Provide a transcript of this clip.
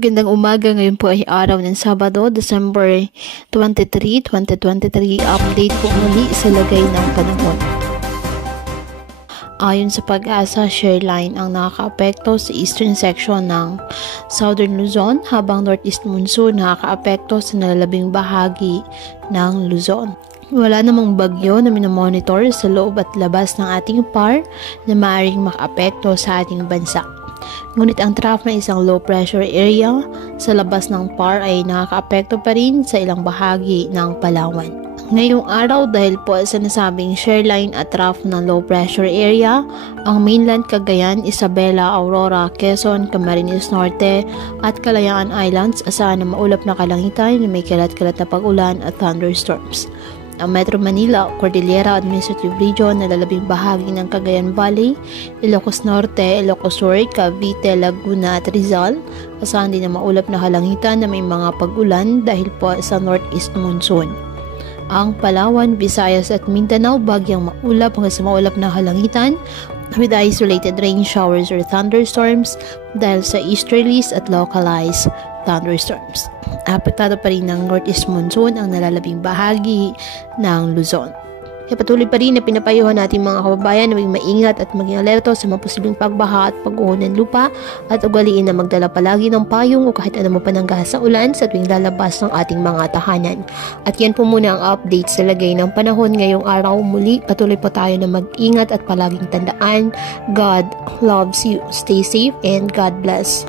Magandang umaga, ngayon po ay araw ng Sabado, December 23, 2023. Update po muli sa lagay ng panahon. Ayon sa Pag-asa, shear line ang nakakaapekto sa eastern section ng Southern Luzon, habang northeast monsoon nakakaapekto sa nalalabing bahagi ng Luzon. Wala namang bagyo na minomonitor sa loob at labas ng ating PAR na maaaring makaapekto sa ating bansa. Ngunit ang trough na isang low pressure area sa labas ng PAR ay nakakaapekto pa rin sa ilang bahagi ng Palawan. Ngayong araw, dahil po sa nasabing shear line at trough ng low pressure area, ang mainland Cagayan, Isabela, Aurora, Quezon, Camarines Norte at Kalayaan Islands asahan na maulap na kalangitan na may kalat-kalat na pag-ulan at thunderstorms. Ang Metro Manila, Cordillera Administrative Region na lalabing bahagi ng Cagayan Valley, Ilocos Norte, Ilocos Sur, Cavite, Laguna at Rizal, asahan din na maulap na kalangitan na may mga pag-ulan dahil po sa northeast monsoon. Ang Palawan, Visayas at Mindanao, bagyang maulap hanggang sa maulap na kalangitan with isolated rain showers or thunderstorms dahil sa easterlies at localized thunderstorms. Apektado pa rin ng northeast monsoon ang nalalabing bahagi ng Luzon. Patuloy pa rin na pinapayuhan natin mga kababayan na maging maingat at maging alerto sa mga posibleng pagbaha at pag-uho ng lupa at ugaliin na magdala palagi ng payong o kahit anong panangga sa ulan sa tuwing lalabas ng ating mga tahanan. At yan po muna ang update sa lagay ng panahon ngayong araw. Muli, patuloy po tayo na mag-ingat at palaging tandaan, God loves you. Stay safe and God bless.